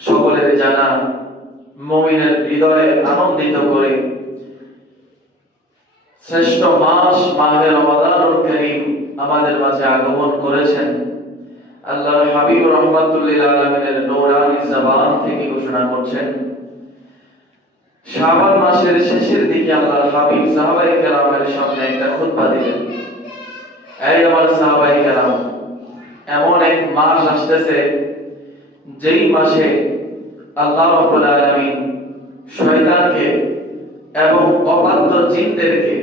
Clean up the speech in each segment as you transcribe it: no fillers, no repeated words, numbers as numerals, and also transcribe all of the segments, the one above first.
সকলের জানা মুমিনের হৃদয়ে আনন্দিত করে শ্রেষ্ঠ মাস মাহে রমাদানুল কারীম আমাদের মাঝে আগমন করেছেন। আল্লাহর হাবিব রাহমাতুল লিল আলামিনের নূরানী জবান থেকে ঘোষণা করছেন, শাবান মাসের শেষের দিকে আল্লাহর হাবিব সাহাবায়ে কেরামের সামনে একটা খুতবা দিলেন। এই আমার সাহাবায়ে কেরাম, এমন এক মাস আসতেছে যেই মাসে আল্লাহ রাব্বুল আলামিন শয়তানকে এবং অবাধ্য জিনদেরকে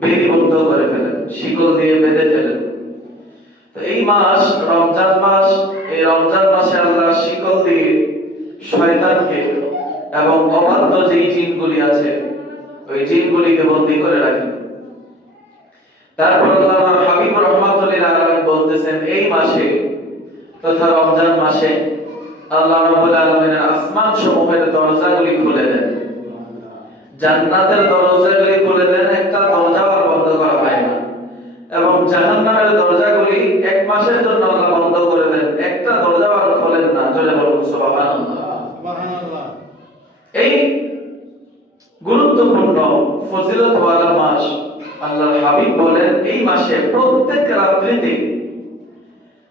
বেদিবদ্ধ করে ফেলেন, শিকল দিয়ে বেঁধে ফেলেন। তো এই মাস রমজান মাস, এই রমজান মাসে আল্লাহ শিকল দিয়ে শয়তানকে এবং অবাধ্য যেই জিনগুলি আছে ওই জিনগুলিকে বন্দী করে রাখেন। তারপর আল্লাহ হাবিব রাহমাতুল লিল আলামিন বলতেছেন, এই মাসে তথা রমজান মাসে আল্লাহ রাব্বুল আলামিনের আসমান সমূহের দরজাগুলি খুলে দেন, জান্নাতের দরজাগুলি খুলে দেন, একটা দরজাও আর বন্ধ করা হয় না। এবং জাহান্নামের দরজাগুলি এক মাসের জন্য আল্লাহ বন্ধ করে দেন, একটা দরজাও আর খোলেন না। জোরে বলুন সুবহানাল্লাহ। সুবহানাল্লাহ। এই গুরুত্বপূর্ণ ফজিলতওয়ালা মাস আল্লাহর হাবিব বলেন, এই মাসে প্রত্যেক রাত্রিতে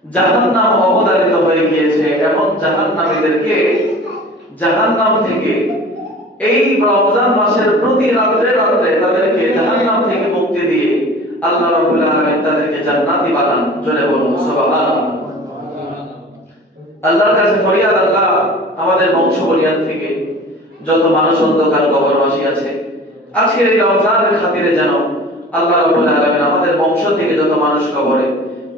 জাহান্নাম অবধারিত হয়ে গিয়েছে এবং জাহান্নামীদেরকে জাহান্নাম থেকে এই রমজান মাসের প্রতি রাত্রে রাত্রে তাদেরকে জাহান্নাম থেকে মুক্তি দিয়ে আল্লাহ রাব্বুল আলামিন তাদেরকে জান্নাতি বানান। জোরে বলুন সুবহানাল্লাহ। আল্লাহর কাছে ফরিয়াদ, আল্লাহ আমাদের বংশ বলিয়ান থেকে যত মানুষ অন্ধকার কবরবাসী আছে, আজকের এই রমজানের খাতিরে যেন আল্লাহ রাব্বুল আলামিন আমাদের বংশ থেকে যত মানুষ কবরে,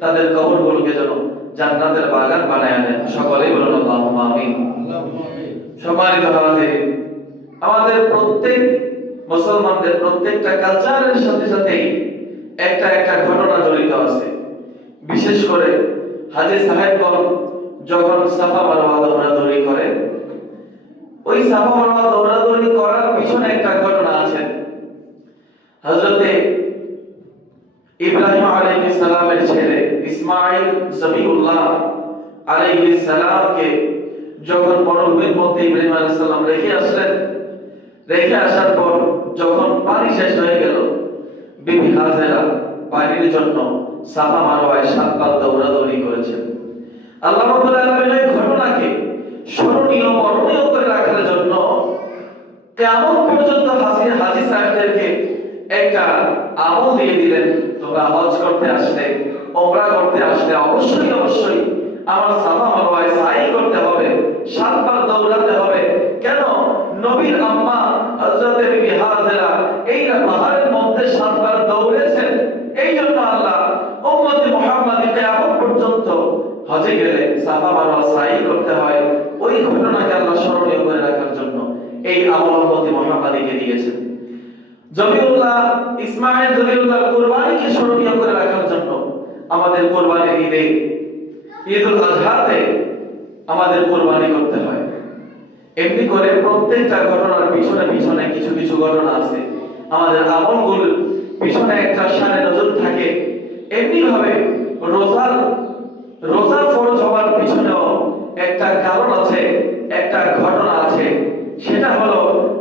তাদের কবরগুলোকে যেন জান্নাতের বাগান বানায় দেন। সকলেই বলুন আল্লাহুম্মা আমিন। সম্মানিত হাজিরিন, আমাদের প্রত্যেক মুসলমানদের প্রত্যেকটা কালচারের সাথে সাথে একটা একটা ঘটনা জড়িত আছে। বিশেষ করে হাজী সাহেবগণ যখন সাফা মারওয়া দৌড়াদৌড়ি করে, ওই সাফা মারওয়া দৌড়াদৌড়ি করার পিছনে একটা ঘটনা আছে। হযরতে ইব্রাহিম আলাইহিস সালামের ছেলে ইসমাঈল জবিউল্লাহ আলাইহিস সালামকে যখন মরুভূমির মধ্যে ইব্রাহিম আলাইহিস সালাম রেখে আসলেন, রেখে আসার পর যখন পানি শেষ হয়ে গেল, বিবি হাজেরা পানির জন্য সাফা মারওয়ায় 7 বার দৌড়াদৌড়ি করেছেন। আল্লাহ রাব্বুল আলামিন এই ঘটনাকে স্মরণীয় মরণীয় করে রাখার জন্য কিয়ামত পর্যন্ত হাজী সাহেবদেরকে একটা আমল দিয়ে দিলেন, তোমরা হজ করতে আসলে, ওমরা করতে আসলে অবশ্যই অবশ্যই আমার সাফা মারওয়ায় সাই করতে হবে, 7 বার দৌড়াতে হবে। কেন? নবীর আম্মা হযরত বিবি হাজেরা এই পাহাড়ের মধ্যে 7 বার দৌড়েছেন। এই জন্য আল্লাহ উম্মতে মুহাম্মাদি কিয়ামত পর্যন্ত হজে গেলে সাফা মারওয়া সাই করতে হয়। ওই ঘটনাকে আল্লাহ স্মরণীয় করে রাখার জন্য এই আমল উম্মতে মুহাম্মাদিকে দিয়েছেন। জবিউল্লাহ ইসমাঈল জবিউল্লাহ কুরবানিকে স্মরণীয় করে রাখার জন্য আমাদের কুরবানির ঈদে, ঈদুল আযহাতে আমাদের কুরবানি করতে হয়। এমনি করে প্রত্যেকটা ঘটনার পিছনে পিছনে কিছু কিছু ঘটনা আছে। আমাদের আমলগুলোর পিছনে একটা শানে নজর থাকে। এমনি ভাবে রোজা ফরজ হওয়ার পিছনেও একটা কারণ আছে, একটা ঘটনা আছে। সেটা হলো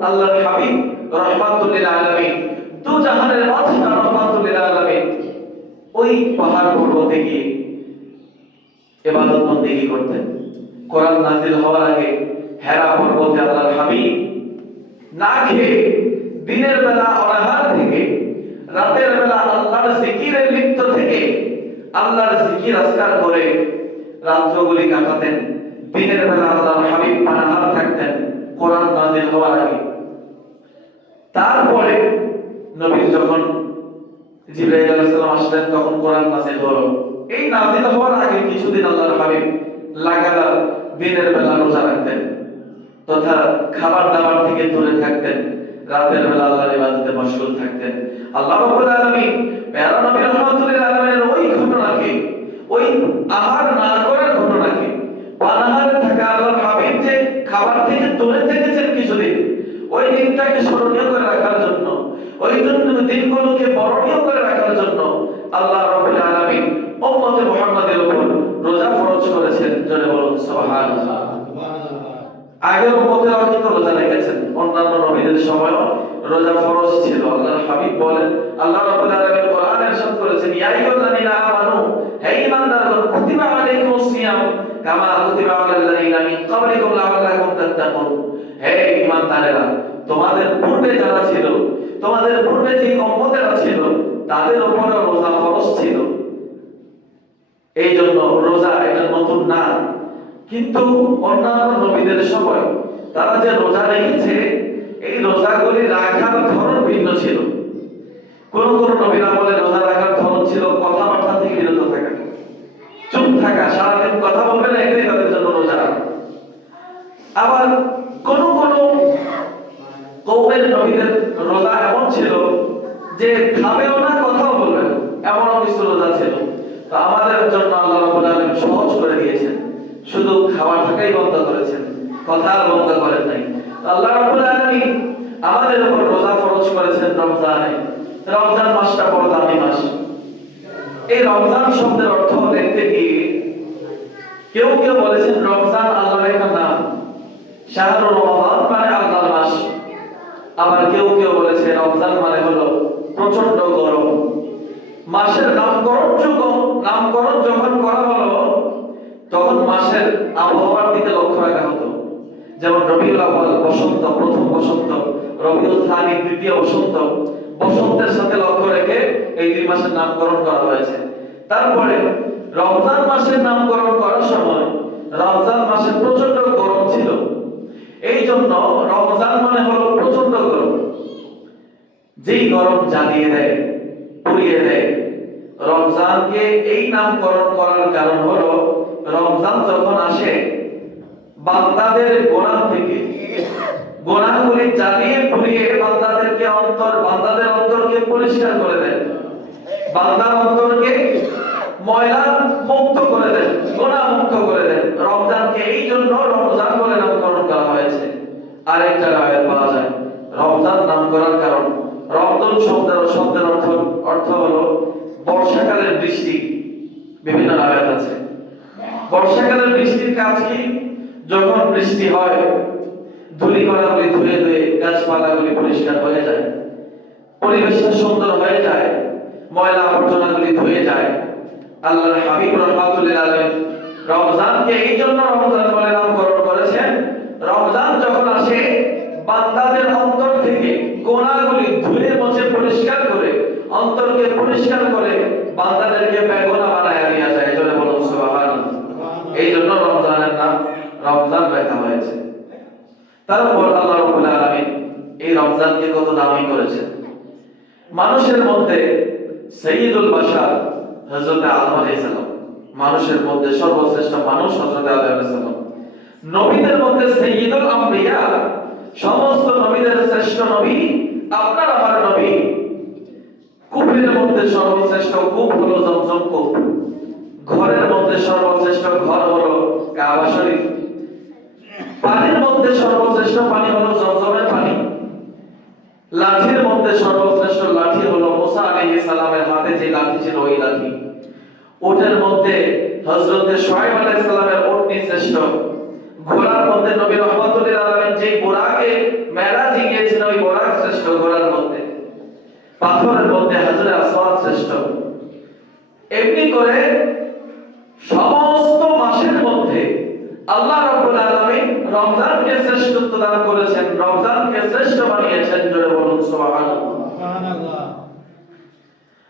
আল্লাহর হাবিব রাহমাতুল লিল আলামিন, দু জাহানের বাদশা রাহমাতুল লিল আলামিন ওই পাহাড় পর্বতে গিয়ে ইবাদত বন্দেগী করতেন। কোরআন নাযিল হওয়ার আগে হেরা পর্বতে আল্লাহর হাবিব না খেয়ে দিনের বেলা অনাহার থেকে, রাতের বেলা আল্লাহর জিকিরে লিপ্ত থেকে আল্লাহর জিকির আজকার করে রাতগুলি কাটাতেন। দিনের বেলা আল্লাহর হাবিব পানাহার থাকতেন কোরআন নাযিল হওয়ার আগে। তারপরে নবী যখন জিবরাইল আলাইহিস সালাম আসলেন তখন কোরআন নাযিল হলো। এই নাযিল হওয়ার আগে কিছুদিন আল্লাহর হাবিব লাগাতার দিনের বেলা রোজা রাখতেন তথা খাবার দাবার থেকে দূরে থাকতেন, রাতের বেলা আল্লাহর ইবাদতে মশগুল থাকতেন। আল্লাহ রাব্বুল আলামিন প্যারা নবী রাহমাতুল লিল আলামিনের ওই ঘটনাকে, ওই আহার না করার ঘটনাকে, পানাহারে থাকা আল্লাহর হাবিব যে খাবার থেকে দূরে থেকেছেন কিছুদিন, ওই দিনটাকে স্মরণীয় করে রাখার জন্য, ওই দিনগুলোকে বরণীয় করে রাখার জন্য আল্লাহ রাব্বুল আলামিন উম্মতে মুহাম্মাদের উপর রোজা ফরজ করেছেন। জোরে বলুন সুবহানাল্লাহ। আগের উম্মতেরাও কিন্তু রোজা রেখেছেন, অন্যান্য নবীদের সময়ও রোজা ফরজ ছিল। আল্লাহর হাবিব বলেন, আল্লাহ রাব্বুল আলামিন কোরআনে ইরশাদ করেছেন, ইয়া আইয়ুহাল্লাযীনা আমানু, হে ঈমানদারগণ, কুতিবা আলাইকুমুস সিয়াম কামা কুতিবা আলাল্লাযীনা মিন ক্বাবলিকুম লাআল্লাকুম তাত্তাকুন। হে ঈমানদারেরা, তোমাদের পূর্বে যারা ছিল, তোমাদের পূর্বে যে উম্মতেরা ছিল, তাদের উপরে রোজা ফরজ ছিল। এই জন্য রোজা এটা নতুন না, কিন্তু অন্যান্য নবীদের সময় তারা যে রোজা রেখেছে, এই রোজাগুলি রাখার ধরন ভিন্ন ছিল। কোন কোন নবীরা বলে রোজা রাখার ধরন ছিল কথাবার্তা থেকে বিরত থাকা, চুপ থাকা, সারাদিন কথা বলবে না, এটাই তাদের জন্য রোজা। আবার কোন কোন কওমের নবীদের রোজা এমন ছিল যে খাবেও না, কথাও বলবে না, এমন কিছু রোজা ছিল। তো আমাদের জন্য আল্লাহ রাব্বুল আলামিন সহজ করে দিয়েছেন, শুধু খাওয়া থাকাই বন্ধ করেছেন, কথা বন্ধ করেন নাই। আল্লাহ রাব্বুল আলামিন আমাদের উপর রোজা ফরজ করেছেন রমজানে। রমজান মাসটা বড় দামি মাস। এই রমজান শব্দের অর্থ দেখতে গিয়ে কেউ কেউ বলেছেন রমজান আল্লাহর একটা নাম, শাহরুর রমাদান মানে আল্লাহর মাস। আবার কেউ কেউ বলেছে রমজান মানে হলো প্রচন্ড গরম। মাসের নামকরণ যখন করা হলো, তখন মাসের আবহাওয়ার দিকে লক্ষ্য রাখা হতো। যেমন রবিউল আউয়াল বসন্ত, প্রথম বসন্ত, রবিউল থানি দ্বিতীয় বসন্ত, বসন্তের সাথে লক্ষ্য রেখে এই দুই মাসের নামকরণ করা হয়েছে। তারপরে রমজান মাসের নামকরণ করার সময় রমজান মাসে প্রচন্ড গরম ছিল, এই জন্য রমজান মানে হলো প্রচন্ড গরম, যেই গরম জ্বালিয়ে দেয়, পুড়িয়ে দেয়। রমজানকে এই নামকরণ করার কারণ হলো রমজান যখন আসে, বান্দাদের গুনাহ থেকে, গুনাহগুলি জ্বালিয়ে পুড়িয়ে বান্দাদের অন্তরকে পরিষ্কার করে দেন, বান্দার অন্তরকে ময়লা মুক্ত করে দেন, গুনাহ মুক্ত করে দেন। রমজানকে এই জন্য রমজান বলে নামকরণ করা হয়েছে। আরেকটা আয়াত বলা যায় রমজান নাম করার কারণ, রমজান শব্দের অর্থ হলো বর্ষাকালের বৃষ্টি। বিভিন্ন আয়াত আছে। বর্ষাকালের বৃষ্টির কাজ কি? যখন বৃষ্টি হয়, ধূলিকণাগুলি ধুয়ে ধুয়ে গাছপালাগুলি পরিষ্কার হয়ে যায়, পরিবেশটা সুন্দর হয়ে যায়, ময়লা আবর্জনাগুলি ধুয়ে যায়। আল্লাহর হাবিব রাহমাতুল্লিল আলাইহি রমজানকে এই জন্য রমজান বলে নামকরণ করেছেন। রমজান যখন আসে, বান্দাদের অন্তর থেকে গুনাহগুলি ধুয়ে মুছে পরিষ্কার করে, অন্তরকে পরিষ্কার করে বান্দাদেরকে বেগুনা বানায় দেয়া যায়। জোরে বলুন সুবহানাল্লাহ। এই জন্য রমজানের নাম রমজান রাখা হয়েছে। তারপর আল্লাহ রাব্বুল আলামিন এই রমজানকে কত দামি করেছেন। মানুষের মধ্যে সাইয়্যিদুল বাশার হযরত আদম আলাইহিস সালাম, মানুষের মধ্যে সর্বশ্রেষ্ঠ মানুষ হযরত আদম আলাইহিস সালাম। নবীদের মধ্যে সাইয়্যিদুল আম্বিয়া, সমস্ত নবীদের শ্রেষ্ঠ নবী আপনার আমার নবী। কূপের মধ্যে সর্বশ্রেষ্ঠ কূপ হলো জমজম কূপ, ঘরের মধ্যে সর্বশ্রেষ্ঠ ঘর হলো কাবা শরীফ, পানির মধ্যে সর্বশ্রেষ্ঠ পানি হলো জমজমের পানি, লাঠির মধ্যে সর্বশ্রেষ্ঠ লাঠি হলো মুসা আলাইহিস সালামের হাতে যে লাঠি ছিল ওই লাঠি, উটের মধ্যে হযরত শুআয়ব আলাইহিস সালামের উটনি শ্রেষ্ঠ, ঘোড়ার মধ্যে নবী রাহমাতুল্লিল আলামিন যে বোরাকে মেরাজে গিয়েছেন ওই বোরাক শ্রেষ্ঠ ঘোড়ার মধ্যে, পাথরের মধ্যে হাজরে আসওয়াদ শ্রেষ্ঠ। এমনি করে সমস্ত মাসের মধ্যে আল্লাহ রাব্বুল আলামিন রমজানকে শ্রেষ্ঠত্ব দান করেছেন, রমজানকে শ্রেষ্ঠ বানিয়েছেন। জোরে বলুন সুবহানাল্লাহ। সুবহানাল্লাহ।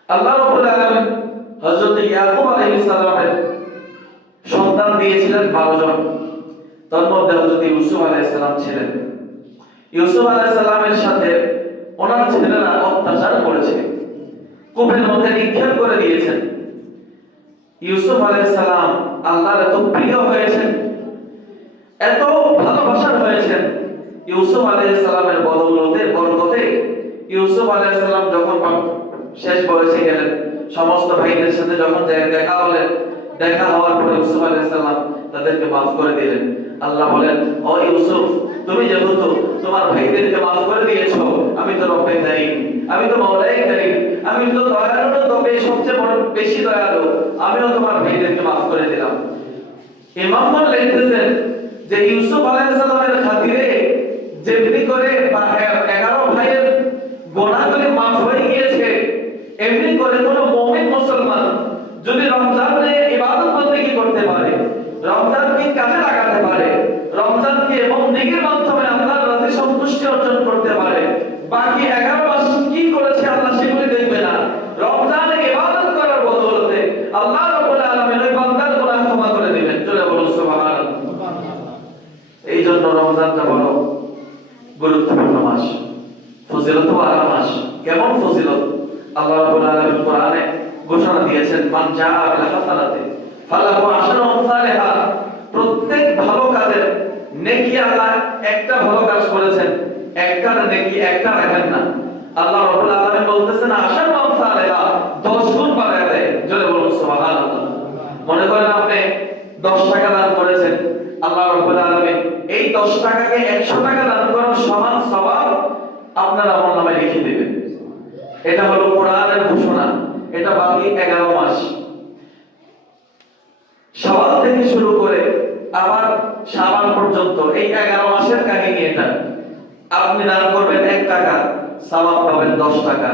আল্লাহ রাব্বুল আলামিন হযরত ইয়াকুব আলাইহিস সালামের সন্তান দিয়েছিলেন 12 জন। তার মধ্যে হযরত ইউসুফ আলাইহিস সালাম ছিলেন। ইউসুফ আলাইহিস সালামের সাথে ওনার ছেলেরা অত্যাচার করেছে, কূপের মধ্যে নিক্ষেপ করে দিয়েছেন। ইউসুফ আলাইহিস সালাম আল্লাহর এত প্রিয় হয়েছেন, এত ভালোবাসার হয়েছেন। ইউসুফ আলাইহিস সালামের বরকতে ইউসুফ আলাইহিস সালাম যখন শেষ বয়সে গেলেন, সমস্ত ভাইদের সাথে যখন দেখা হওয়ার পর ইউসুফ আলাইহিস সালাম তাদেরকে maaf করে দিলেন। আল্লাহ বলেন, ও ইউসুফ, তুমি যেহেতু তোমার ভাইদেরকে maaf করে দিয়েছো, আমি তো রব্বে কারীম, আমি তো মাওলায়ে কারীম, আমি তো দয়ালু, তবে সবচেয়ে বড় বেশি দয়ালু, আমিও তোমার ভাইদেরকে maaf করে দিলাম। ইমাম লিখতেছেন যে ইউসুফ আলাইহিস সালামের খাতিরে যেমনি করে 11 ভাইয়ের গুনাহগুলি মাফ হয়ে গিয়েছে, এমনি করে কোন মুমিন মুসলমান যদি রমজানে ইবাদত বন্দেগী করতে পারে, রমজানকে কাজে লাগাতে পারে, রমজানকে বন্দেগীর মাধ্যমে আল্লাহর রাজি সন্তুষ্টি অর্জন করতে পারে, বাকি 11 মাস কি করেছে আল্লাহ সেগুলি দেখবে না। রমজানে ইবাদত করার বদৌলতে আল্লাহ রাব্বুল আলামিন ওই বান্দার গুনাহ ক্ষমা করে দিবেন। চলে বলুন সুবহানাল্লাহ। এই জন্য রমজানটা বড় গুরুত্বপূর্ণ মাস, ফজিলতওয়ালা মাস। কেমন ফজিলত? আল্লাহ রাব্বুল আলামিন কোরআনে ঘোষণা দিয়েছেন, মান জাআ বিল হাসানাতি ফালাহু আশরু আমসালিহা। প্রত্যেক ভালো কাজের নেকি, আল্লাহ একটা ভালো কাজ করেছেন, একটা নেকি একটা রাখেন না। আল্লাহ রাব্বুল আলামিন বলতেছেন আশরু আমসালিহা, 10 গুণ বাড়ায় দেয়। জোরে বলুন সুবহানাল্লাহ। মনে করেন আপনি 10 টাকা দান করেছেন, আল্লাহ রাব্বুল আলামিন এই 10 টাকাকে 100 টাকা দান করার সমান সওয়াব আপনার আমলনামায় লিখে দিবেন। এটা হলো কোরআনের ঘোষণা। এটা বাকি 11 মাস, শাওয়াল থেকে শুরু করে আবার শাবান পর্যন্ত এই 11 মাসের কাহিনী এটা। আপনি দান করবেন 1 টাকা, সওয়াব পাবেন 10 টাকা।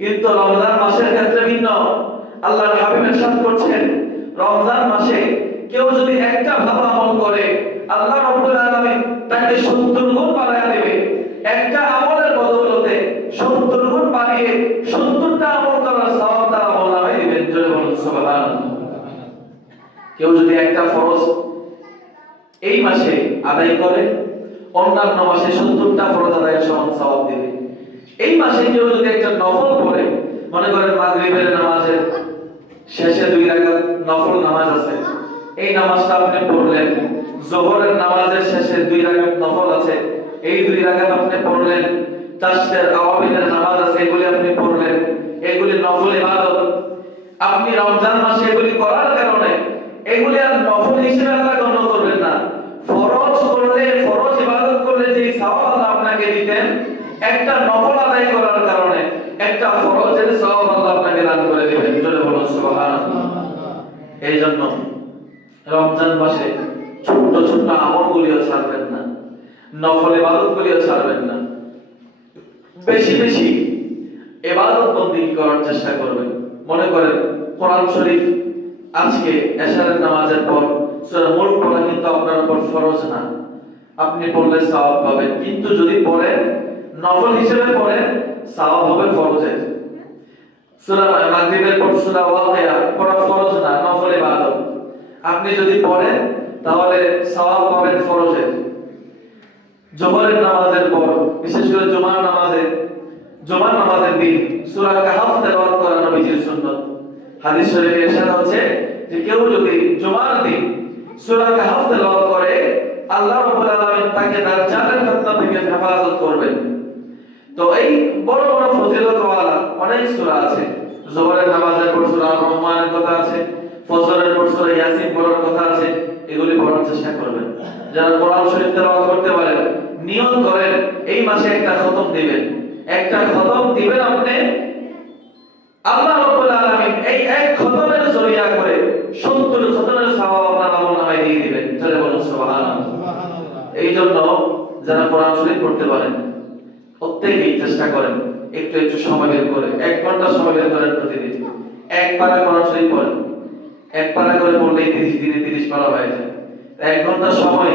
কিন্তু রমজান মাসের ক্ষেত্রে ভিন্ন। আল্লাহর হাবিব ইরশাদ করছেন, রমজান মাসে কেউ যদি একটা ভালো আমল করে, আল্লাহ রাব্বুল আলামিন তাকে 70 গুণ বাড়ায়া দেবে। একটা আমলের বদৌলতে 70 গুণ বাড়িয়ে 70টা আমল করার সওয়াব তার আমলনামায় দিবেন। জোরে বলুন সুবহানাল্লাহ। কেউ যদি একটা ফরজ এই মাসে আদায় করে, অন্যান্য মাসে 70টা ফরজ আদায়ের সমান সওয়াব দিবে। এই মাসে কেউ যদি একটা নফল পড়ে, মনে করেন মাগরিবের নামাজের শেষে 2 রাকাত নফল নামাজ আছে, এই নামাজটা আপনি পড়লেন। যোহরের নামাজের শেষে 2 রাকাত নফল আছে, এই 2 রাকাত আপনি পড়লেন। তাসবিহ আওয়াবিনের নামাজ আছে, এগুলি আপনি পড়লেন। এগুলি নফল ইবাদত। আপনি রমজান মাসে এগুলি করার কারণে এগুলি আর নফল হিসেবে আল্লাহ গণ্য করবেন না। ফরজ করলে, ফরজ ইবাদত করলে যে সওয়াব আল্লাহ আপনাকে দিতেন, একটা নফল আদায় করার কারণে একটা ফরজের সওয়াব আল্লাহ আপনাকে দান করে দিবেন। জোরে বলুন সুবহানাল্লাহ। এই জন্য রমজান মাসে ছোট ছোট আমলগুলিও ছাড়বেন না, নফল ইবাদতগুলিও ছাড়বেন না। বেশি বেশি ইবাদত বন্দেগী করার চেষ্টা করবেন। মনে করেন কোরআন শরীফ আজকে এশারের নামাজের পর সূরা মুলক পড়া কিন্তু আপনার উপর ফরজ না, আপনি পড়লে সওয়াব পাবেন। কিন্তু যদি পড়েন, নফল হিসেবে পড়েন, সওয়াব হবে ফরজের। সূরা মাগরিবের পর সূরা ওয়াকিয়া পড়া ফরজ না, নফল ইবাদত। আপনি যদি পড়েন তাহলে সওয়াব পাবেন ফরজের। জোহরের নামাজের পর, বিশেষ করে জুমার নামাজের দিন সূরা কাহফ তেলাওয়াত করা নবীজির সুন্নাত। হাদিস শরীফে ইরশাদ হচ্ছে যে কেউ যদি জুমার দিন সূরা কাহফ তেলাওয়াত করে, আল্লাহ রাব্বুল আলামিন তাকে দাজ্জালের ফিতনা থেকে হেফাজত করবেন। তো এই বড় বড় ফজিলতওয়ালা অনেক সূরা আছে। যোহরের নামাজের পর সূরা রহমানের কথা আছে, ফজরের পর সূরা ইয়াসিন পড়ার কথা আছে। এগুলি পড়ার চেষ্টা করবেন। যারা কোরআন শরীফ তেলাওয়াত করতে পারেন, নিয়ত করেন এই মাসে একটা খতম দিবেন। একটা খতম দিবেন আপনি, আল্লাহ রাব্বুল আলামিন এই এক খতমের জরিয়া করে 70 খতমের সওয়াব আপনার আমলনামায় দিয়ে দিবেন। জোরে বলুন সুবহানাল্লাহ। এই জন্য যারা কোরআন শরীফ পড়তে পারেন, প্রত্যেকেই চেষ্টা করেন একটু একটু সময় বের করে, 1 ঘন্টা সময় বের করেন প্রতিদিন। 1 পারা কোরআন শরীফ পড়েন, 1 পারা করে পড়লেই 30 দিনে 30 পারা হয়ে যায়। 1 ঘন্টা সময়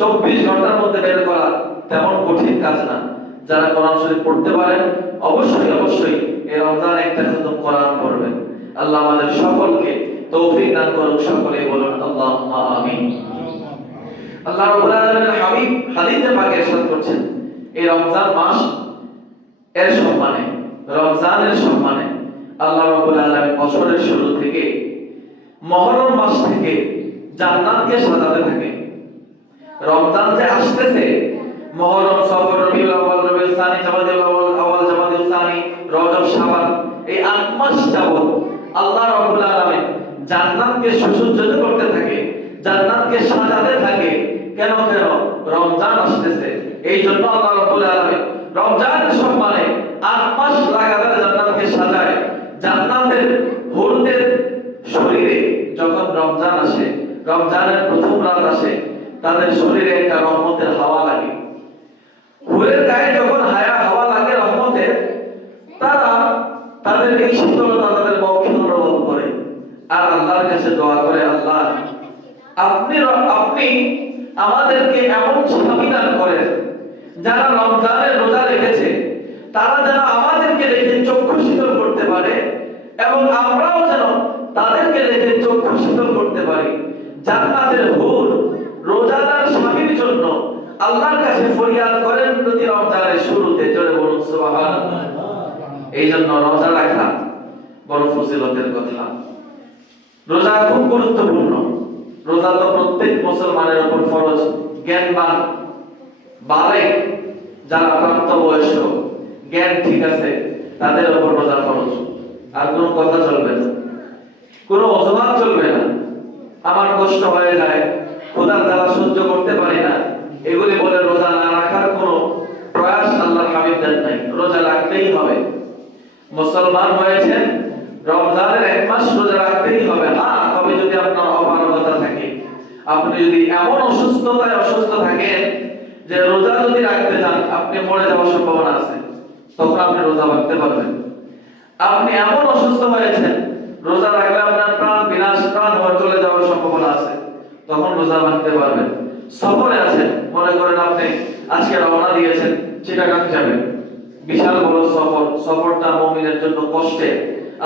24 ঘন্টার মধ্যে বের করা তেমন কঠিন কাজ না। যারা কোরআন শরীফ পড়তে পারেন অবশ্যই এই রমজান একটা খতম কোরআন পড়বেন। আল্লাহ আমাদের সকলকে তৌফিক দান করুন। সকলেই বলুন আল্লাহুম্মা আমিন। আল্লাহ রাব্বুল আলামিনের হাবিব হাদিসে পাকে ইরশাদ করছেন, এই রমজান মাস এর সম্মানে, রমজানের সম্মানে আল্লাহ রাব্বুল আলামিন বছরের শুরু থেকে মুহররম মাস থেকে জান্নাতকে সাজাতে থাকে। রমজান যে আসতেছে, মুহররম, সফর, রবিউল আউয়াল, রবিউল সানি, জামাদিউল আউয়াল, জামাদিউল সানি, রজব, শাবান, এই 8 মাস যাবত আল্লাহ রাব্বুল আলামিন জান্নাতকে সুসজ্জিত করতে থাকে, জান্নাতকে সাজাতে থাকে। কেন? রমজান আসতেছে। এই জন্য আল্লাহ রাব্বুল আলামিন রমজানের সম্মানে 8 মাস লাগাতার জান্নাতকে সাজায়। জান্নাতের হুরদের শরীরে যখন রমজান আসে, রমজানের প্রথম রাত আসে, তাদের শরীরে একটা রহমতের হাওয়া লাগে। হুরের গায়ে যখন হাওয়া লাগে রহমতের, তারা তাদের এই শীতলতা তাদের বক্ষে অনুভব করে আর আল্লাহর কাছে দোয়া করে, আল্লাহ আপনি আমাদেরকে এমন স্বামী দান করেন যারা রমজানের রোজা রেখেছে, তারা যেন আমাদেরকে দেখে চক্ষু শীতল করতে পারে এবং আমরাও যেন তাদেরকে দেখে চক্ষু শীতল করতে পারি। জান্নাতের হুর রোজাদার স্বামীর জন্য আল্লাহর কাছে ফরিয়াদ করেন প্রতি রমজানের শুরুতে। জোরে বলুন সুবহানাল্লাহ। এই জন্য রোজা রাখা বড় ফজিলতের কথা। রোজা খুব গুরুত্বপূর্ণ। রোজা তো প্রত্যেক মুসলমানের উপর ফরজ। জ্ঞানবান বালেগ যারা প্রাপ্তবয়স্ক জ্ঞান ঠিক আছে তাদের উপর রোজা ফরজ। আর কোনো কথা চলবে না, কোনো অজুহাত চলবে না। আমার কষ্ট হয়ে যায়, ক্ষুধার জ্বালা সহ্য করতে পারি না, এগুলি বলে রোজা না রাখার কোনো প্রয়াস আল্লাহর হাবিব দেন নাই। রোজা রাখতেই হবে। মুসলমান হয়েছেন, রমজানের এক মাস রোজা রাখতেই হবে। হ্যাঁ, তবে যদি আপনার অপারগতা থাকে, আপনি যদি এমন অসুস্থতায় অসুস্থ থাকেন যে রোজা যদি রাখতে চান আপনি মরে যাওয়ার সম্ভাবনা আছে, তখন আপনি রোজা রাখতে পারবেন। আপনি এমন অসুস্থ হয়েছেন রোজা রাখলে আপনার প্রাণ বিনাশ, প্রাণ চলে যাওয়ার সম্ভাবনা আছে, তখন রোজা রাখতে পারবেন। সফরে আছেন, মনে করেন আপনি আজকে রওনা দিয়েছেন, চিটাগাং যাবেন, বিশাল বড় সফর। সফরটা মুমিনের জন্য কষ্টের।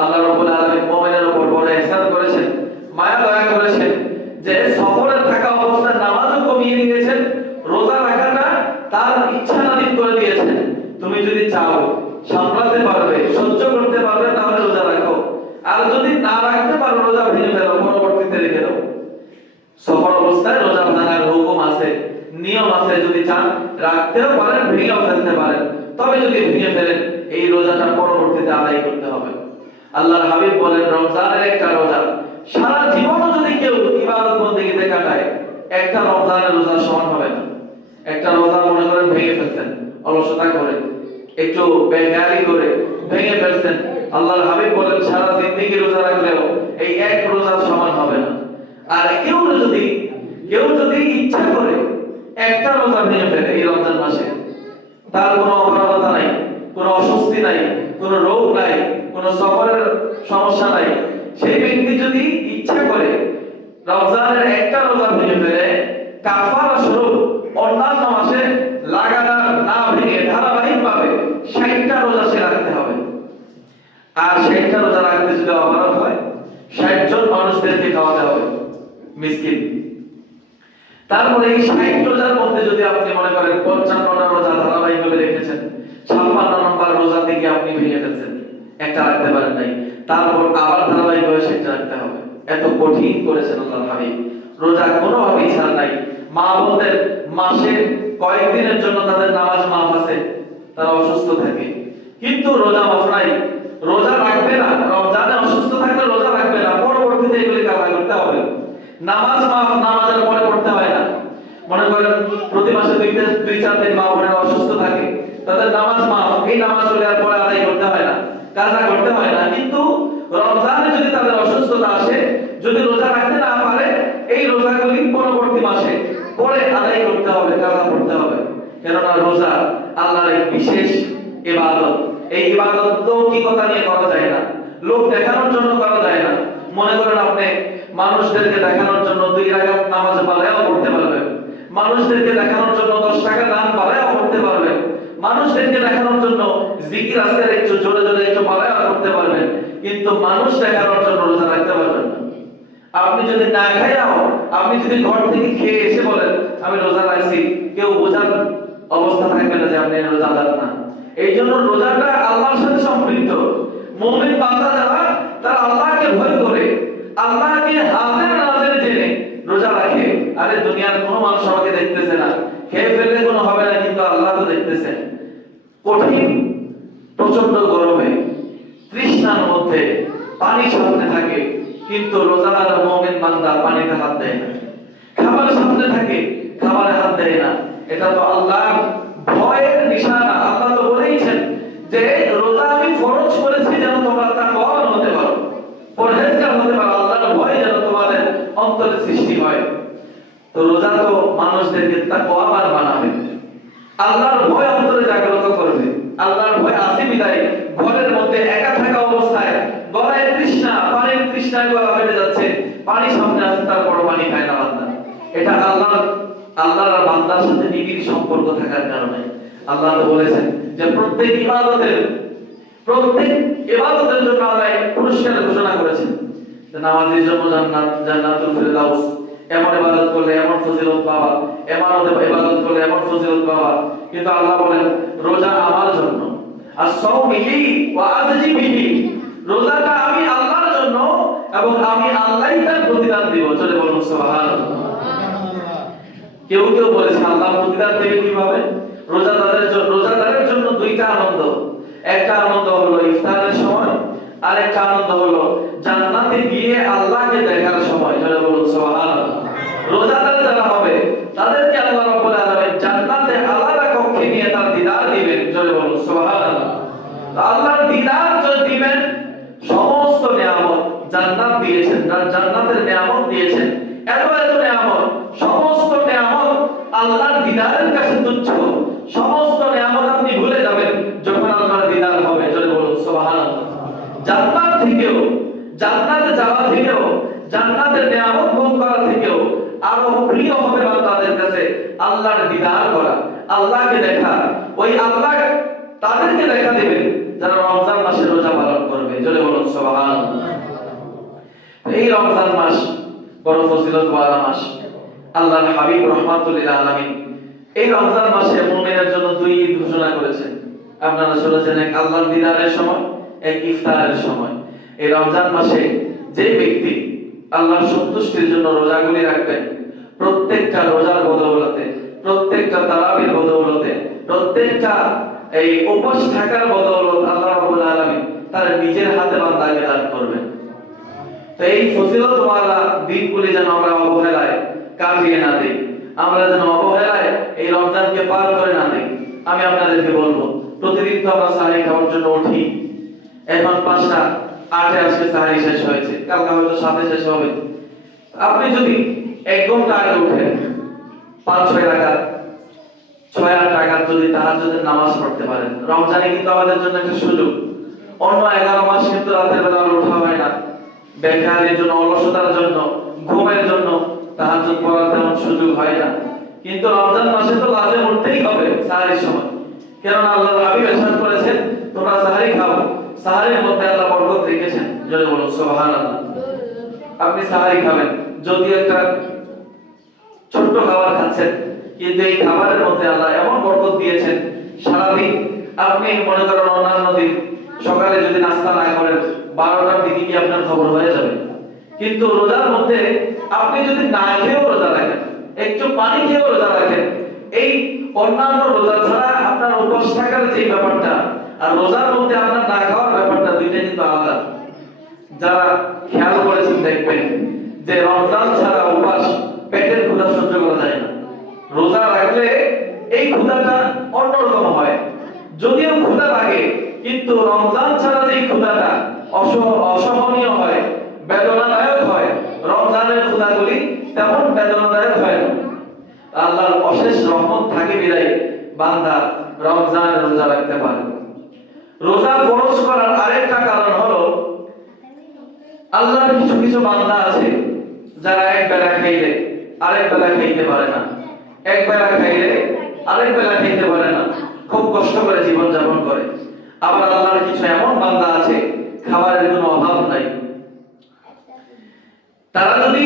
আল্লাহ রাব্বুল আলামিন মুমিনের উপর বড় ইহসান করেছেন, মায়া দয়া করেছেন যে সফরে থাকা অবস্থায় নামাজও কমিয়ে দিয়েছেন, রোজা রাখাটা তার ইচ্ছানাধীন করে দিয়েছেন। তুমি যদি চাও, সামলাতে পারবে, সহ্য করতে পারবে, তাহলে রোজা রাখো। আর যদি না রাখতে পারো রোজা ভেঙে ফেলো, পরবর্তীতে রেখে দাও। সফর অবস্থায় রোজা ভাঙার হুকুম আছে, নিয়ম আছে। যদি চান রাখতেও পারেন, ভেঙেও ফেলতে পারেন। তবে যদি ভেঙে ফেলেন এই রোজাটা পরবর্তীতে আদায় করতে হবে। আল্লাহর হাবিব বলেন, রমজানের একটা রোজা সারা জীবনও যদি কেউ ইবাদত বন্দেগীতে কাটায়, একটা রমজানের রোজার সমান হবে না। একটা রোজা মনে করেন ভেঙে ফেলছেন, অলসতা করে, একটু বেখেয়ালি করে ভেঙে ফেলছেন, আল্লাহর হাবিব বলেন সারা জিন্দেগি রোজা রাখলেও এই এক রোজার সমান হবে না। আর কেউ যদি ইচ্ছা করে একটা রোজা ভেঙে ফেলে এই রমজান মাসে, তার কোনো অপরাধতা নাই, কোনো অস্বস্তি নাই, কোনো রোগ নাই, কোনো সফরের সমস্যা নাই, সেই ব্যক্তি যদি ইচ্ছা করে রমজানের একটা রোজা ভেঙে ফেলে, কাফারা স্বরূপ অন্যান্য মাসে লাগাতার না ভেঙে ধারাবাহিকভাবে 60টা রোজা সে রাখতে হবে। আর 60টা রোজা রাখতে যদি অপরাধ হয়, 60 জন মানুষদেরকে খাওয়াতে হবে, মিসকিন। তারপরে এই 60 রোজার মধ্যে যদি আপনি মনে করেন 55টা রোজা ধারাবাহিকভাবে রেখেছেন, 56 নম্বর রোজা থেকে আপনি ভেঙে ফেলছেন, একটা রাখতে পারেন নাই, তারপর আবার ধারাবাহিকভাবে সেটা রাখতে হবে। এত কঠিন করেছেন আল্লাহর হাবিব। রোজা কোনোভাবেই ছাড় নাই। মা বলতেন মাসে কয়েকদিনের জন্য তাদের নামাজ মাফ আছে, তারা অসুস্থ থাকে, কিন্তু রোজা মাফ নাই। রোজা রাখবে না, রমজানে অসুস্থ থাকলে রোজা রাখবে না, পরবর্তীতে এগুলি কাজা করতে হবে। নামাজ মাফ নামাজের পরে পড়তে হয় না। মনে করেন প্রতি মাসে 2-4 দিন মা বোনেরা অসুস্থ থাকে, তাদের নামাজ মাফ, এই নামাজগুলি আর পরে আদায় করতে হয় না, কাজা করতে হয় না। কিন্তু রমজানে যদি তাদের অসুস্থতা আসে, যদি রোজা রাখতে না পারে, এই রোজাগুলি পরবর্তী মাসে পরে আদায় করতে হবে, কাজা করতে হবে। কেননা রোজা আল্লাহর এক বিশেষ ইবাদত। এই ইবাদত লৌকিকতা নিয়ে করা যায় না, লোক দেখানোর জন্য করা যায় না। মনে করেন আপনি মানুষদেরকে দেখানোর জন্য 2 রাকাত নামাজ বালায়াও পড়তে পারবেন, মানুষদেরকে দেখানোর জন্য 10 টাকা দান বালায়াও করতে পারবেন, মানুষদেরকে দেখানোর জন্য জিকির আজকাল একটু জোরে জোরে একটু বালায়াও করতে পারবেন, কিন্তু মানুষ দেখানোর জন্য রোজা রাখতে পারবেন না। আপনি যদি না খাইয়াও, আপনি যদি ঘর থেকে খেয়ে এসে বলেন আমি রোজা রাখছি, কেউ বোঝার অবস্থা থাকবে না যে আপনি রোজাদার না। এই জন্য রোজাটা আল্লাহর সাথে সম্পৃক্ত। মুমিন বান্দা যারা, তারা আল্লাহকে ভয় করে, আল্লাহকে হাজির নাজির জেনে রোজা রাখে। আরে দুনিয়ার কোনো মানুষ আমাকে দেখতেছে না, খেয়ে ফেললে কোনো হবে না, কিন্তু আল্লাহ তো দেখতেছেন। কঠিন প্রচন্ড গরমে তৃষ্ণার মধ্যে পানি সামনে থাকে, কিন্তু রোজাদার মুমিন বান্দা পানিতে হাত দেয় না। খাবার সামনে থাকে, খাবারে হাত দেয় না। এটা তো আল্লাহর ভয়ের নিশানা। আল্লাহ তো বলেইছেন যে রোজা আমি ফরজ করেছি যেন তোমরা তাকওয়াবান হতে পারো, পরহেজগার হতে পারো, আল্লাহর ভয় যেন তোমাদের অন্তরে সৃষ্টি হয়। তো রোজা তো মানুষদেরকে তাকওয়াবান বানাবে, আল্লাহর ভয় অন্তরে জাগ্রত করবে। আল্লাহর ভয় আছে বিদায় ঘরের মধ্যে একা থাকা অবস্থায় গলায় তৃষ্ণা, পানির তৃষ্ণায় গলা ফেটে যাচ্ছে, পানি সামনে আছে তারপর পানি খায় না বান্দা। এটা আল্লাহর আর বান্দার সাথে নিবিড় সম্পর্ক থাকার কারণে। আল্লাহ তো বলেছেন যে প্রত্যেক ইবাদতের জন্য আল্লাহ পুরস্কার ঘোষণা করেছেন। নামাজের জন্য জান্নাত, জান্নাতুল ফিরদাউস, এমন ইবাদত করলে এমন ফজিলত পাবা, এমন ইবাদত করলে এমন ফজিলত পাবা। কিন্তু আল্লাহ বলেন রোজা আমার জন্য, as-সাওমিহি ওয়া আজজিবিহি, রোজাটা আমি আল্লাহর জন্য এবং আমি আল্লাহই তার প্রতিদান দিব। চলে বলুন সুবহানাল্লাহ। কেউ বলেছে আল্লাহ প্রতিদান দেবে কিভাবে? রোজাদারের জন্য দুইটা আনন্দ। একটা আনন্দ হলো ইফতারের সময়, আর একটা আনন্দ হলো জান্নাতে গিয়ে আল্লাহকে দেখার সময়। চলে বলুন সুবহানাল্লাহ। রোজাদার যারা হবে তাদেরকে আল্লাহ রাব্বুল আলামিন জান্নাতে আলাদা কক্ষে নিয়ে তার দিদার দিবেন। চলে বলুন সুবহানাল্লাহ। তো আল্লাহর দিদার যদি দিবেন, সমস্ত নিয়ামত জান্নাত দিয়েছেন, জান্নাতের নিয়ামত দিয়েছেন, এত নিয়ামত, সমস্ত নিয়ামত আল্লাহর দিদারের কাছে তুচ্ছ। সমস্ত নিয়ামত আপনি ভুলে যাবেন যখন আল্লাহর দিদার হবে। চলে বলুন সুবহানাল্লাহ। জান্নাত থেকেও, জান্নাতে যাওয়া থেকেও, জান্নাতের নিয়ামত ভোগ করা থেকেও আরো প্রিয় হবে বান্দাদের কাছে আল্লাহর দিদার করা, আল্লাহকে দেখা। ওই আল্লাহ তাদেরকে দেখা দিবেন যারা রমজান মাসে রোজা পালন করবে। চলে বলুন সুবহানাল্লাহ। এই রমজান মাস বড় ফজিলতওয়ালা মাস। আল্লাহর হাবিব রাহমাতুল লিল আলামিন এই রমজান মাসে মুমিনের জন্য দুই ঈদ ঘোষণা করেছেন। আপনারা শুনেছেন, এক আল্লাহর দিদারের সময়, এক ইফতারের সময়। এই রমজান মাসে যে ব্যক্তি আল্লাহর সন্তুষ্টির জন্য রোজাগুলি রাখবেন, প্রত্যেকটা রোজার বদৌলতে, প্রত্যেকটা তারাবির বদৌলতে, প্রত্যেকটা এই উপবাস থাকার বদৌলত আল্লাহ রাব্বুল আলামিন তার নিজের হাতে বান্দাকে দান করবেন। তো এই ফজিলতওয়ালা দিনগুলি যেন আমরা অবহেলায় কাটিয়ে না দিই, আমরা যেন অবহেলায় এই রমজানকে পার করে না দিই। আমি আপনাদেরকে বলবো, প্রতিদিন তো আমরা সাহারি খাওয়ার জন্য উঠি। এখন 5:08 আজকে সাহারি শেষ হয়েছে, কালকে হয়তো 7-এ শেষ হবে। আপনি যদি 1 ঘন্টা আগে উঠেন, 5-6 রাকাত, 6-8 রাকাত যদি তাহাজ্জুদের নামাজ পড়তে পারেন, রমজানে কিন্তু আমাদের জন্য একটা সুযোগ। অন্য 11 মাস কিন্তু রাতের বেলা ওঠা হয় না, বেকারের জন্য, অলসতার জন্য, ঘুমের জন্য তাহাজ্জুদ পড়ার তেমন সুযোগ হয় না। কিন্তু রমজান মাসে তো লাজে উঠতেই হবে সাহারির সময়। কারণ আল্লাহর হাবিব ইরশাদ করেছেন, তোমরা সাহারি খাও, সাহারির মধ্যে আল্লাহ বরকত রেখেছেন। জোরে বলুন সুবহানাল্লাহ। আপনি সাহারি খাবেন, যদি একটা ছোট্ট খাবার খাচ্ছেন, কিন্তু এই খাবারের মধ্যে আল্লাহ এমন বরকত দিয়েছেন, সারাদিন আপনি মনে করেন অন্যান্য দিন সকালে যদি নাস্তা না করেন, 12টার দিকে কি আপনার খবর হয়ে যাবে। কিন্তু রোজার মধ্যে আপনি যদি না খেয়েও রোজা রাখেন, একটু পানি খেয়েও রোজা রাখেন, এই অন্যান্য রোজা ছাড়া আপনার উপবাস থাকার যে ব্যাপারটা আর রোজার মধ্যে আপনার না খাওয়ার ব্যাপারটা, দুইটা কিন্তু আলাদা। যারা খেয়াল করেছেন দেখবেন যে রমজান ছাড়া উপবাস পেটের ক্ষুধা সহ্য করা যায় না। রোজা রাখলে এই ক্ষুধাটা অন্যরকম হয়, যদিও ক্ষুধা লাগে, কিন্তু রমজান ছাড়া যে ক্ষুধাটা অসহনীয় হয়, বেদনাদায়ক হয়, রমজানের ক্ষুধাগুলি তেমন বেদনাদায়ক হয় না। আল্লাহর অশেষ রহমত থাকে বিদায় বান্দা রমজানের রোজা রাখতে পারে। রোজা ফরজ করার আরেকটা কারণ হলো, আল্লাহর কিছু কিছু বান্দা আছে যারা এক বেলা খাইলে আরেক বেলা খাইতে পারে না, এক বেলা খাইলে আরেক বেলা খাইতে পারে না, খুব কষ্ট করে জীবন যাপন করে। আবার আল্লাহর কিছু এমন বান্দা আছে খাবারের কোনো অভাব নাই। তারা যদি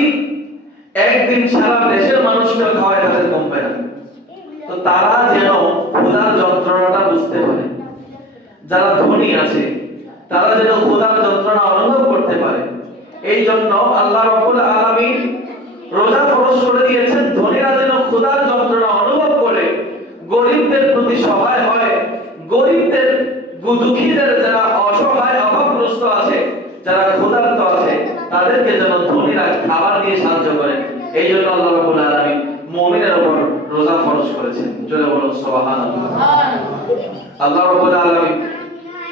একদিন সারা দেশের মানুষকে খাওয়ায় তাদের কমবে না। তো তারা যেন ক্ষুধার যন্ত্রণাটা বুঝতে পারে, যারা ধনী আছে তারা যেন ক্ষুধার যন্ত্রণা অনুভব করতে পারে। এই জন্য আল্লাহ রাব্বুল আলামিন রোজা ফরজ করে দিয়েছেন, ধনীরা যেন ক্ষুধার যন্ত্রণা অনুভব করে গরিবদের প্রতি সহায় হয়, গরিবদের, দুঃখীদের, যারা অসহায় অভাবগ্রস্ত আছে, যারা ক্ষুধার্ত আছে, তাদেরকে যেন ধনীরা খাবার দিয়ে সাহায্য করে। এই জন্য আল্লাহ রাব্বুল আলামিন মুমিনের উপর রোজা ফরজ করেছেন। জোরে বলুন সুবহানাল্লাহ। আল্লাহ রাব্বুল আলামিন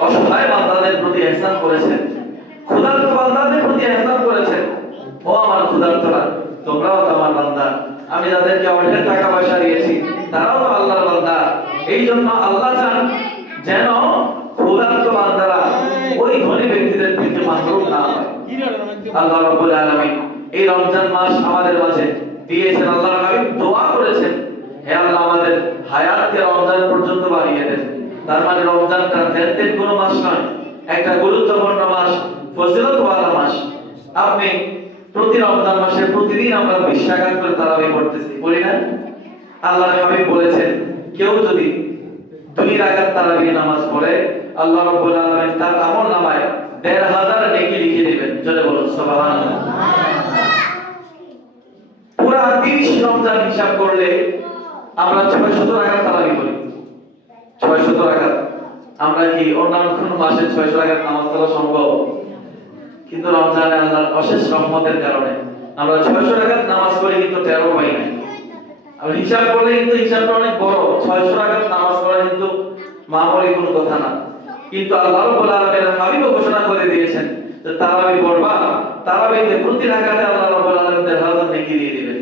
অসহায় বান্দাদের প্রতি ইহসান করেছেন, ক্ষুধার্ত বান্দাদের প্রতি ইহসান করেছেন। ও আমার ক্ষুধার্তরা, তোমরাও তো আমার বান্দা, আমি যাদেরকে অনেক টাকা পয়সা দিয়েছি তারাও তো আল্লাহর বান্দা। এই জন্য আল্লাহ চান যেন ক্ষুধার্ত বান্দারা ওই ধনী ব্যক্তিদের থেকে মাহরুম না হয়। আল্লাহ রাব্বুল আলামিন এই রমজান মাস আমাদের মাঝে দিয়েছেন। আল্লাহর হাবিব দোয়া করেছেন, হে আল্লাহ আমাদের হায়াতকে রমজান পর্যন্ত বাড়িয়ে দেন। তার মানে রমজানটা জান্নাতের কোনো মাস নয়, একটা গুরুত্বপূর্ণ মাস, ফজিলতওয়ালা মাস। আপনি প্রতি রমজান মাসে প্রতিদিন আমরা 20 রাকাত করে তারাবি পড়তেছি, বলি না? আল্লাহর হাবিব বলেছেন কেউ যদি 2 রাকাত তারাবি নামাজ পড়ে আল্লাহ রাব্বুল আলামিন তার আমলনামায় 1500 নেকি লিখে দিবেন। জোরে বলুন সুবহানাল্লাহ। পুরা 30 রমজান হিসাব করলে আমরা 600 রাকাত তারাবি পড়ি। 600 রাকাত। আমরা কি অন্যান্য কোন মাসে 600 রাকাত নামাজ পড়া সম্ভব? কিন্তু রমজানে আল্লাহর অশেষ রহমতের কারণে আমরা 600 রাকাত নামাজ পড়ি, কিন্তু 13 পাই না। আর হিসাব করলে কিন্তু হিসাবটা অনেক বড়। 600 রাকাত নামাজ পড়া কিন্তু মামুলি কোনো কথা না। কিন্তু আল্লাহ রাব্বুল আলামিনের হাবিব ঘোষণা করে দিয়েছেন যে তারাবি পড়বা, তারাবিতে প্রতি রাকাতে আল্লাহ রাব্বুল আলামিন 1000 নেকি দিয়ে দিবেন।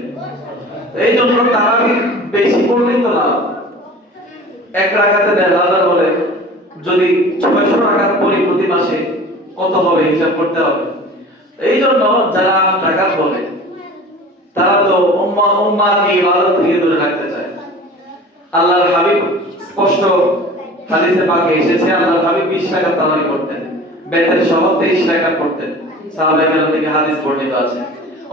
এই জন্য তারাবি বেশি পড়লেই তো লাভ। এক রাকাতে 1000 বলে যদি 600 রাকাত পড়ি প্রতি মাসে কত হবে হিসাব করতে হবে। এই জন্য যারা রাকাত বলে তারা তো উম্মাহকে ইবাদত থেকে দূরে রাখতে চায়। আল্লাহর হাবিব স্পষ্ট হাদিসে পাকে এসেছে, আল্লাহর হাবিব 20 রাকাত তারাবি পড়তেন, বেতের সহ 23 রাকাত পড়তেন। সাহাবায়ে কেরাম থেকে হাদিস বর্ণিত আছে।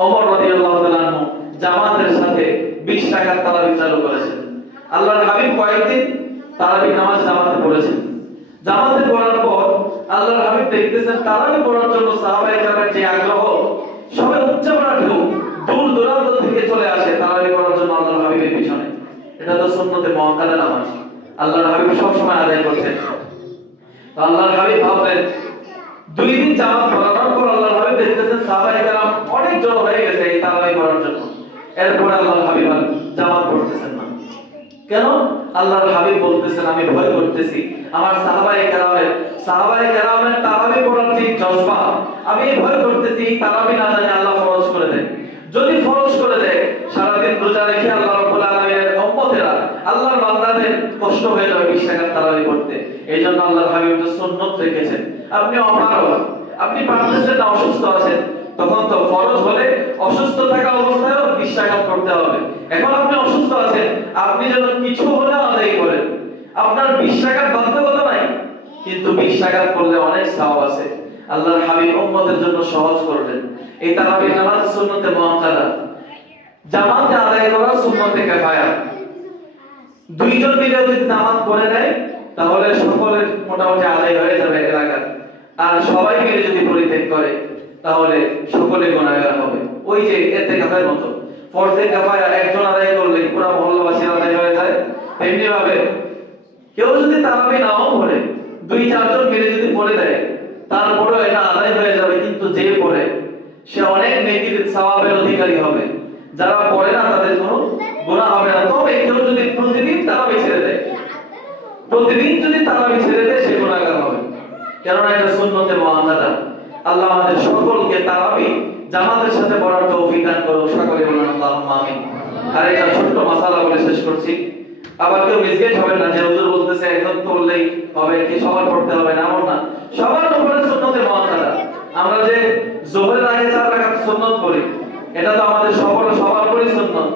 ওমর রাদিয়াল্লাহু তাআলা আনহু জামাতের সাথে 20 রাকাত তারাবি চালু করেছেন। আল্লাহর হাবিব কয়েকদিন তারাবি নামাজ জামাতে পড়েছেন। জামাতে পড়ার পর আল্লাহর হাবিব দেখতেছেন তারাবি পড়ার জন্য সাহাবায়ে কেরামের যে আগ্রহ, সবাই উচ্চারণ ঢেউ দূর দূরান্ত থেকে চলে আসে তারাবি পড়ার জন্য আল্লাহর হাবিবের পিছনে। এটা তো সুন্নতে মুআক্কাদা নামাজ, আল্লাহর হাবিব সব সময় আদায় করতেন। তো আল্লাহর হাবিব ভাবলেন 2 দিন জামাত পড়ানোর পর আল্লাহর হাবিব দেখতেছেন সাহাবায়ে কেরাম অনেক জড়ো হয়ে গেছে এই তারাবি পড়ার জন্য। এরপর আল্লাহর হাবিব জামাত পড়তেছেন না। কেন? আল্লাহর হাবিব বলতেছেন আমি ভয় করতেছি আমার সাহাবায়ে কেরামের তারাবি পড়ার যে জজবা, আমি ভয় করতেছি তারাবি না জানি আল্লাহ ফরজ করে দেন। যদি ফরজ করে দেয় সারা দিন রোজা রেখে আল্লাহ রাব্বুল আলামিনের উম্মতেরা আল্লাহর বান্দাদের কষ্ট হয়ে যাবে 20 রাকাত তারাবি পড়তে। এইজন্য আল্লাহর হাবিব তো সুন্নাত রেখেছেন। আপনি অপারগ, আপনি পারতেছেন না, অসুস্থ আছেন, তখন তো ফরজ হলে অসুস্থ থাকা অবস্থায়ও 20 রাকাত পড়তে হবে। এখন আপনি অসুস্থ আছেন, আপনি যেন কিছু হলে আদায় করেন। আপনার 20 রাকাত বাধ্যকতা নাই, কিন্তু 20 রাকাত পড়লে অনেক সওয়াব আছে। আল্লাহর হাবিব উম্মতের জন্য সহজ করলেন। এই তারাবি নামাজ সুন্নতে মুআক্কাদা, জামাতে আদায় করা সুন্নতে কিফায়া। 2 জন মিলে যদি জামাত পড়ে নেয় তাহলে সকলের মোটামুটি আদায় হয়ে যাবে রাকাত। আর সবাই মিলে যদি পরিত্যাগ করে তাহলে সকলে গুনাহগার হবে। ওই যে ইতিকাফের মতো ফরজে কিফায়া একজন আদায় করলে পুরো মহল্লাবাসী আদায় হয়ে যায়, তেমনি ভাবে কেউ যদি তারাবি নাও পড়ে 2-4 জন মিলে যদি পড়ে দেয় তারপরেও এটা আদায় হয়ে যাবে, কিন্তু যে পড়ে সে অনেক নেকির সওয়াবের অধিকারী হবে। যারা পড়ে না তাদের কোনো গুনাহ হবে না। তবে কেউ যদি প্রতিদিন তারাবি ছেড়ে দেয়, সে গুনাহগার হবে, কেননা এটা সুন্নতে মুআক্কাদা। আল্লাহ আমাদের সকলকে তারাবি জামাতের সাথে পড়ার তৌফিক দান করুন। সকলে বলুন আল্লাহুম্মা আমিন। আর একটা ছোট্ট মাসালা বলে শেষ করছি। আবার কেউ মিসগেট হবে না যে হুজুর বলতেছে একদম পড়লেই হবে, কি সবার পড়তে হবে না, এমন না। সবার উপরে সুন্নতে মুআক্কাদা। আমরা যে যোহরের আগে 4 রাকাত সুন্নাত পড়ি, এটা তো আমাদের সবার উপরে সুন্নাত।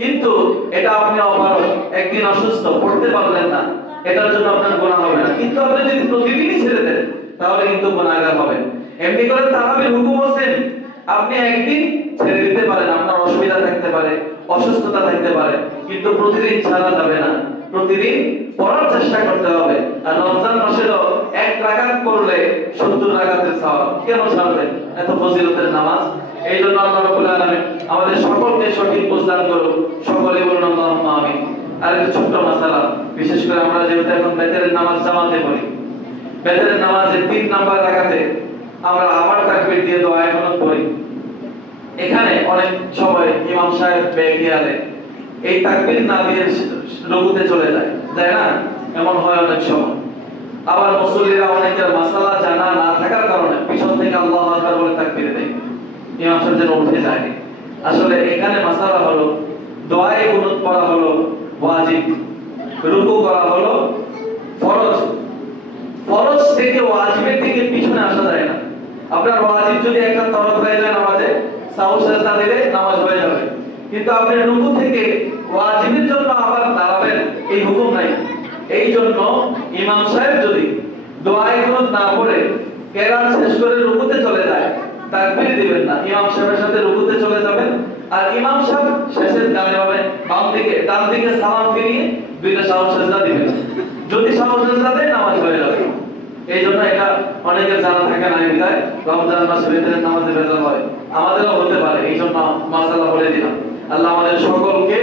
কিন্তু এটা আপনি অপারগ, একদিন অসুস্থ, পড়তে পারলেন না, এটার জন্য আপনার গুনাহ হবে না। কিন্তু আপনি যদি প্রতিদিনই ছেড়ে দেন তাহলে কিন্তু গুনাহগার হবেন। এমনি করে তারাবির হুকুম আছে, আপনি একদিন ছেড়ে দিতে পারেন, আপনার অসুবিধা থাকতে পারে, অসুস্থতা থাকতে পারে, কিন্তু প্রতিদিন ছাড়া যাবে না, প্রতিদিন পড়ার চেষ্টা করতে হবে। আর রমজান মাসেও 1 রাকাত পড়লে 70 রাকাতের সওয়াব। কেন ছাড়বেন এত ফজিলতের নামাজ? এই জন্য আল্লাহ রাব্বুল আলামিন আমাদের সকলকে সঠিক বুঝ দান করুন। সকলে বলুন আল্লাহুম্মা আমিন। আর একটা ছোট্ট মাসালা, বিশেষ করে আমরা যেহেতু এখন বেতের নামাজ জামাতে পড়ি, বেতের নামাজের 3 নাম্বার রাকাতে আমরা আবার তাকবীর দিয়ে দোয়া ইবাদত করি। এখানে অনেক সময় ইমাম সাহেব বেখিয়ালে এই তাকবীর না দিয়ে রুকুতে চলে যায় না? এমন হয় অনেক সময়। আবার মুসল্লিরা অনেকের মাসালা জানা না থাকার কারণে পিছন থেকে আল্লাহু আকবার বলে তাকবীর দেয়, ইমাম সাহেব যেন উঠে যায়। আসলে এখানে মাসালা হলো দোয়ায়ে কুনুত পড়া হলো ওয়াজিব, রুকু করা হলো ফরজ। ফরজ থেকে ওয়াজিবের দিকে পিছনে আসা যায় না। আপনার ওয়াজিব যদি একটা তরফ হয়ে যায় নামাজে, সাহু সাজদা দিলে নামাজ হয়ে যাবে, কিন্তু আপনি রুকু থেকে ওয়াজিবের জন্য আবার দাঁড়াবেন এই হুকুম নাই। এই জন্য ইমাম সাহেব যদি দোয়ায়ে কুনুত না পড়ে কেরাত শেষ করে রুকুতে চলে যায়, তাকবীর দিবেন না, ইমাম সাহেবের সাথে রুকুতে চলে যাবেন। আর ইমাম সাহেব শেষের ডানে বামে বাম দিকে ডান দিকে সালাম ফিরিয়ে দুইটা সাহু সাজদা দিবেন। যদি সাহু সাজদা দেয় নামাজ হয়ে যাবে। এই জন্য এটা অনেকের জানা থাকে না, বিধায় রমজান মাসে ভিতরে নামাজে ভেজাল হয়, আমাদেরও হতে পারে। এই জন্য মাসালা বলে দিলাম। আল্লাহ আমাদের সকলকে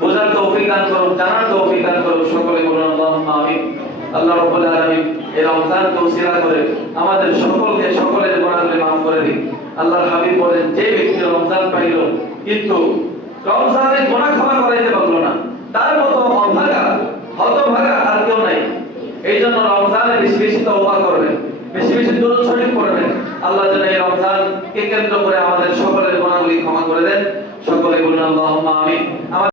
বোঝার তৌফিক দান করুন, জানার তৌফিক দান করুন। সকলে বলুন আল্লাহুম্মা আমিন। আল্লাহ রাব্বুল আলামিন এই রমজানকে ওসিলা করে আমাদের সকলকে সকলের গুনাহগুলি মাফ করে দিন। আল্লাহর হাবিব বলেন, যে ব্যক্তি রমজান পাইল কিন্তু রমজানে গুনাহ ক্ষমা করাইতে পারলো না, তার মতো অভাগা হতভাগা আর কেউ নাই। এই জন্য রমজানে বেশি বেশি তওবা করবেন, বেশি বেশি দুরূদ শরীফ পড়বেন। আল্লাহ যেন এই রমজানকে কেন্দ্র করে আমাদের সকলের গুনাহগুলি ক্ষমা করে দেন। সকলে বলুন আল্লাহুম্মা আমিন।